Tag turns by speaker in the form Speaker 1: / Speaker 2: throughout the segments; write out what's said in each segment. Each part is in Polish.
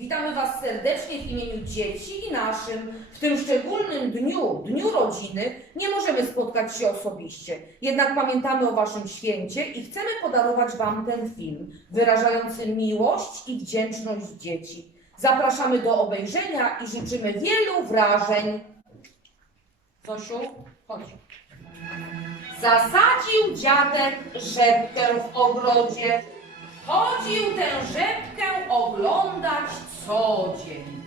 Speaker 1: Witamy Was serdecznie w imieniu dzieci i naszym. W tym szczególnym dniu, Dniu Rodziny, nie możemy spotkać się osobiście. Jednak pamiętamy o Waszym święcie i chcemy podarować Wam ten film, wyrażający miłość i wdzięczność dzieci. Zapraszamy do obejrzenia i życzymy wielu wrażeń. Zosiu, chodź. Zasadził dziadek rzepkę w ogrodzie. Chodził tę rzepkę oglądać co dzień.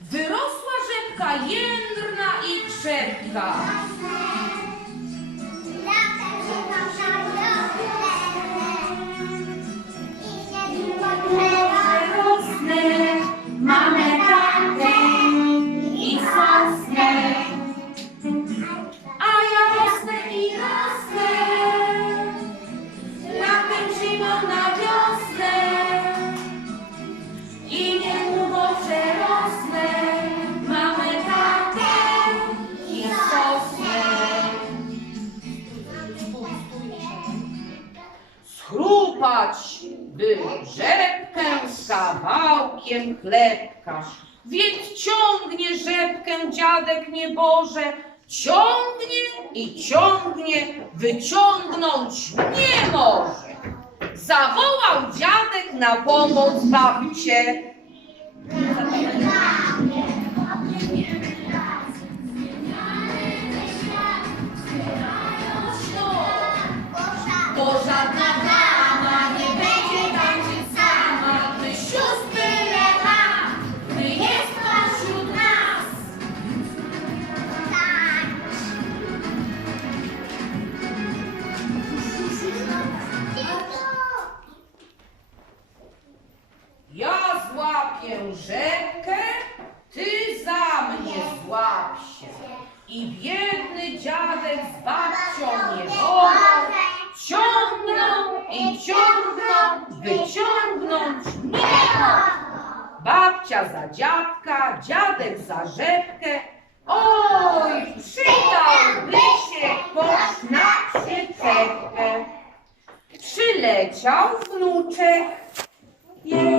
Speaker 1: Wyrosła rzepka jędrna i krzepka. Schrupać, by rzepkę z kawałkiem chlebka. Więc ciągnie rzepkę dziadek nieboże, ciągnie i ciągnie, wyciągnąć nie może. Zawołał dziadek na pomoc babcię. Ja złapię rzepkę, ty za mnie złap się. I biedny dziadek z babcią nie mogą ciągną i ciągną, wyciągnąć nie mogą. Babcia za dziadka, dziadek za rzepkę. Oj, przydałby się ktoś na przyczepkę. Przyleciał wnuczek. Jest.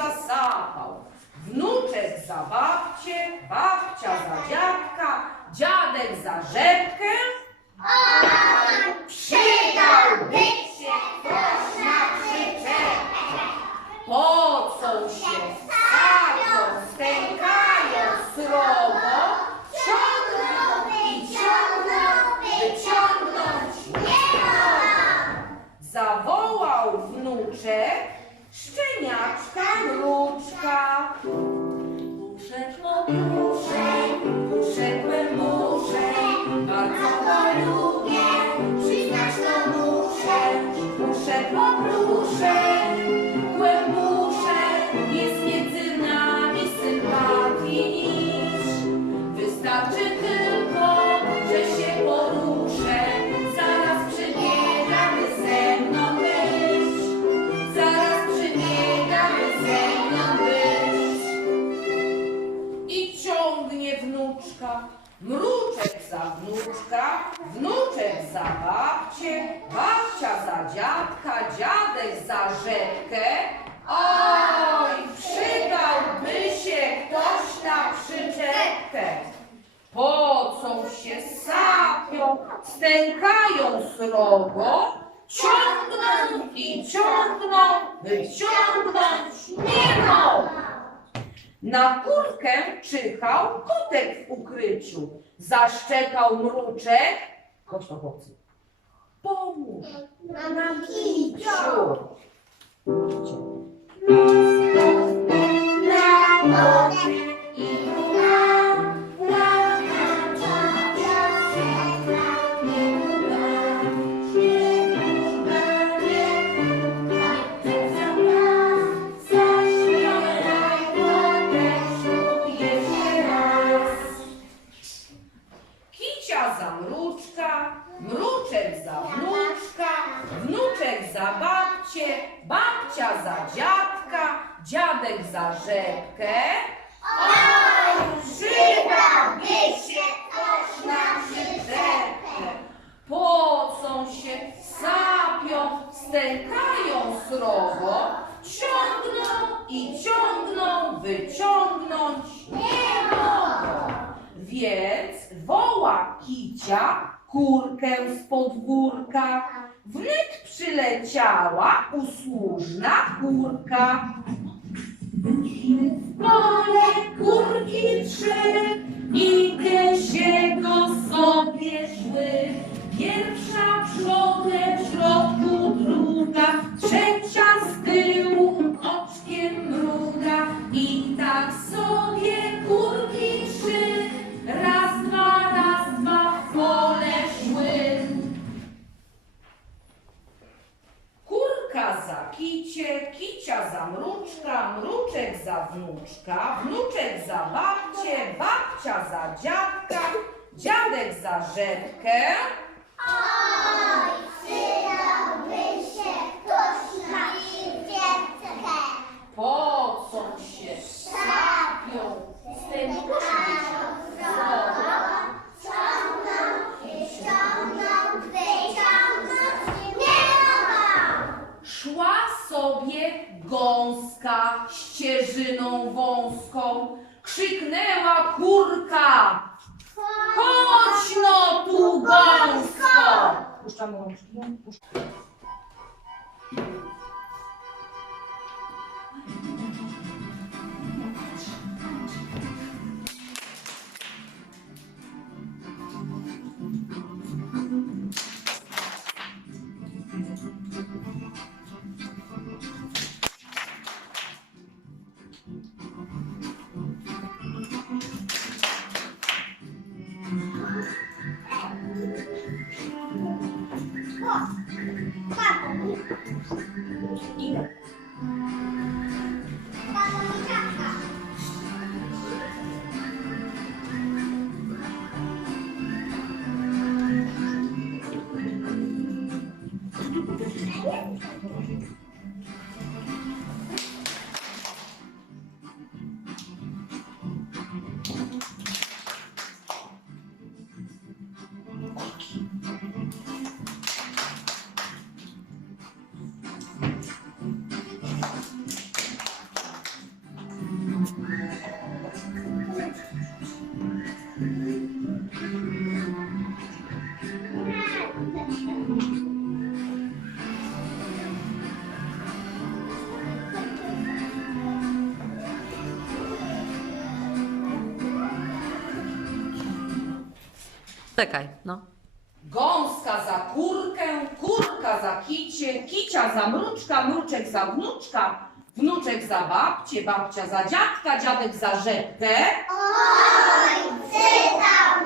Speaker 1: Zasapał. Wnuczek za babcię, babcia za dziadka, dziadek za rzepkę. Dziadka, za rzepkę. Oj, przydałby się ktoś na przyczepkę. Pocą się, sapią, stękają srogo, ciągną i ciągną, wyciągnąć nie. Na kurkę czyhał kotek w ukryciu. Zaszczekał mruczek. Chodź to chłopcy. Pomóż. Nam kiciu. Na dziadek za rzepkę. Oj, przydałby się ktoś na przyczepkę. Pocą się, sapią, stękają srogo, ciągną i ciągną, wyciągnąć nie mogą. Więc woła kicia kurkę z podwórka. Wnet przyleciała usłużna kurka. W pole kurki trzy i mruczka, mruczek za wnuczka, wnuczek za babcię, babcia za dziadka, dziadek za rzepkę.
Speaker 2: Oj, przydałby się ktoś na przyczepkę.
Speaker 1: Pocą się, sapią, stękają srogo.
Speaker 2: Ciągną i ciągną, wyciągnąć nie mogą.
Speaker 1: Szła sobie gąska ścieżyną wąską, krzyknęła kurka. Chodź no tu gąsko! Rączki. Thank you.
Speaker 3: Czekaj, no.
Speaker 1: Gąska za kurkę, kurka za kicie, kicia za mruczka, mruczek za wnuczka, wnuczek za babcię, babcia za dziadka, dziadek za rzepkę.
Speaker 2: Oj, przydałby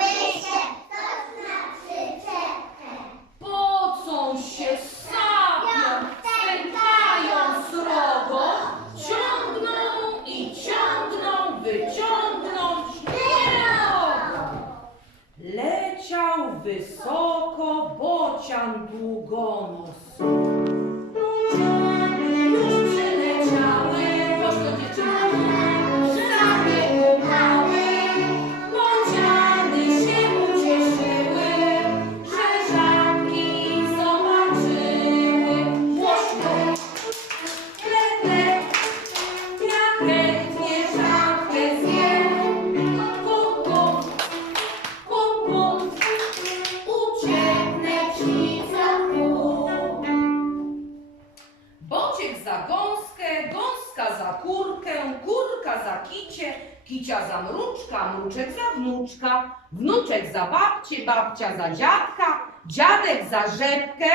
Speaker 1: kurka za kicie, kicia za mruczka, mruczek za wnuczka, wnuczek za babcię, babcia za dziadka, dziadek za rzepkę.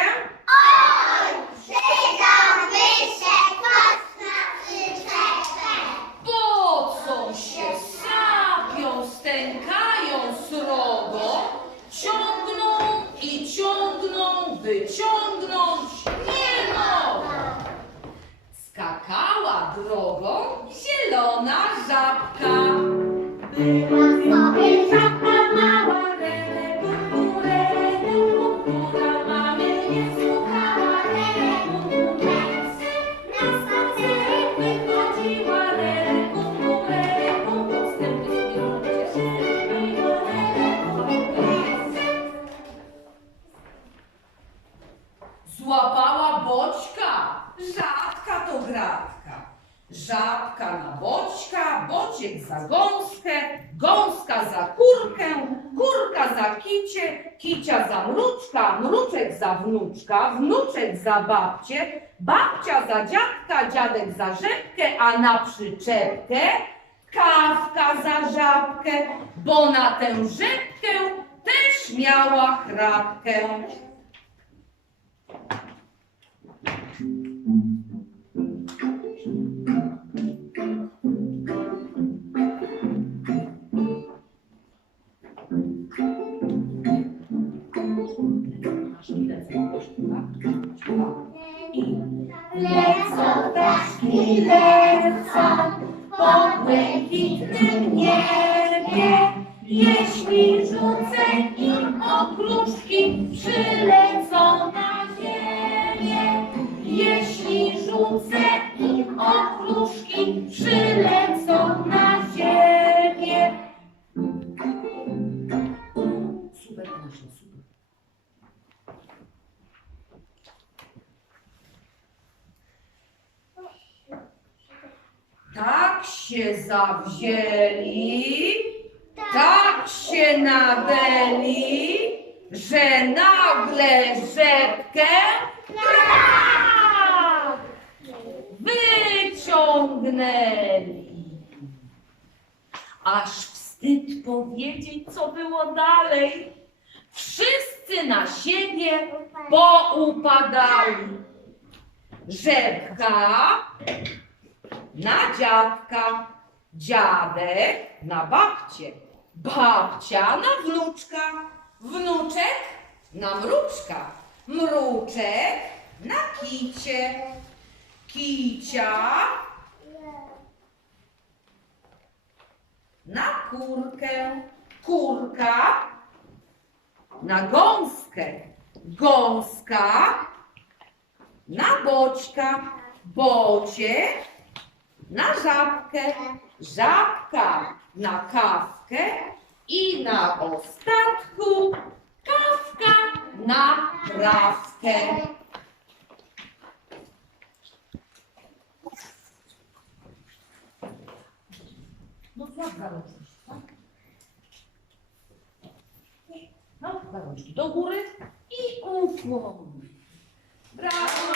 Speaker 2: Przydałby się ktoś na przyczepkę.
Speaker 1: Pocą się, sapią, stękają srogo, ciągną i ciągną, wyciągnąć żabka. Była mruczek za wnuczka, wnuczek za babcię, babcia za dziadka, dziadek za rzepkę, a na przyczepkę kawka za żabkę, bo na tę rzepkę też miała chrapkę. Lecą ptaszki, lecą po błękitnym niebie. Jeśli rzucę im okruszki, przylecą na ziemię. Jeśli rzucę im okruszki, przylecą na ziemię. Się zawzięli, tak się nadeli, że nagle rzepkę krach, wyciągnęli. Aż wstyd powiedzieć, co było dalej. Wszyscy na siebie poupadali. Rzepka na dziadka, dziadek na babcię, babcia na wnuczka, wnuczek na mruczka, mruczek na kicie, kicia na kurkę, kurka na gąskę, gąska na boćka, bocie na żabkę, żabka na kawkę i na ostatku kawka na trawkę. No flaka tak? No, rączki do góry i ukłon. Brawo!